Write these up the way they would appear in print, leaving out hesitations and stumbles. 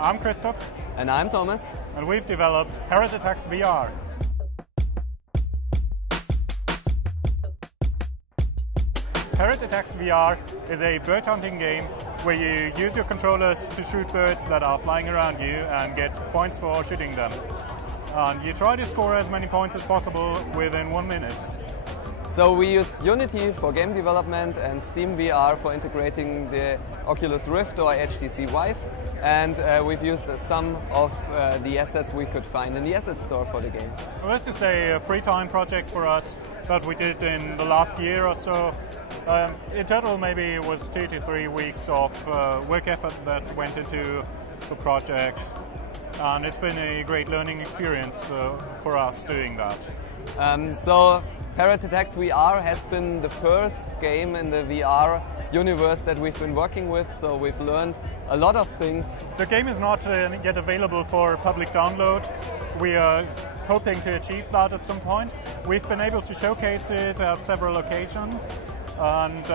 I'm Christoph. And I'm Thomas. And we've developed Parrot Attacks VR. Parrot Attacks VR is a bird hunting game where you use your controllers to shoot birds that are flying around you and get points for shooting them. And you try to score as many points as possible within 1 minute. So we used Unity for game development and Steam VR for integrating the Oculus Rift or HTC Vive. And we've used some of the assets we could find in the asset store for the game. Well, this is a free time project for us that we did in the last year or so. In total, maybe it was 2 to 3 weeks of work effort that went into the project. And it's been a great learning experience for us doing that. So Parrot Attacks VR has been the first game in the VR universe that we've been working with, so we've learned a lot of things. The game is not yet available for public download. We are hoping to achieve that at some point. We've been able to showcase it at several locations and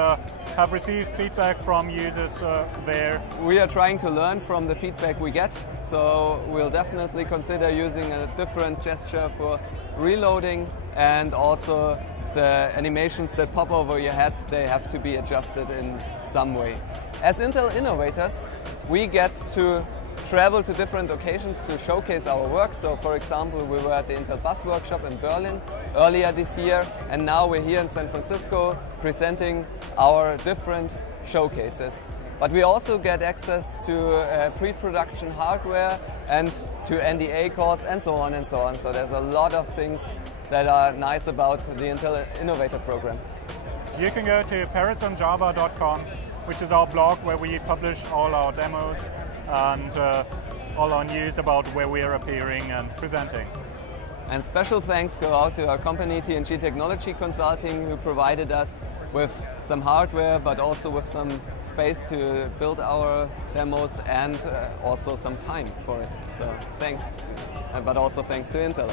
have received feedback from users there. We are trying to learn from the feedback we get, so we'll definitely consider using a different gesture for reloading, and also the animations that pop over your head, they have to be adjusted in some way. As Intel Innovators, we get to travel to different occasions to showcase our work. So for example, we were at the Intel Bus Workshop in Berlin earlier this year, and now we're here in San Francisco presenting our different showcases. But we also get access to pre-production hardware and to NDA calls and so on and so on. So there's a lot of things that are nice about the Intel Innovator program. You can go to parrotsonjava.com, which is our blog where we publish all our demos and all our news about where we are appearing and presenting. And special thanks go out to our company TNG Technology Consulting, who provided us with some hardware but also with some space to build our demos and also some time for it. So thanks, but also thanks to Intel.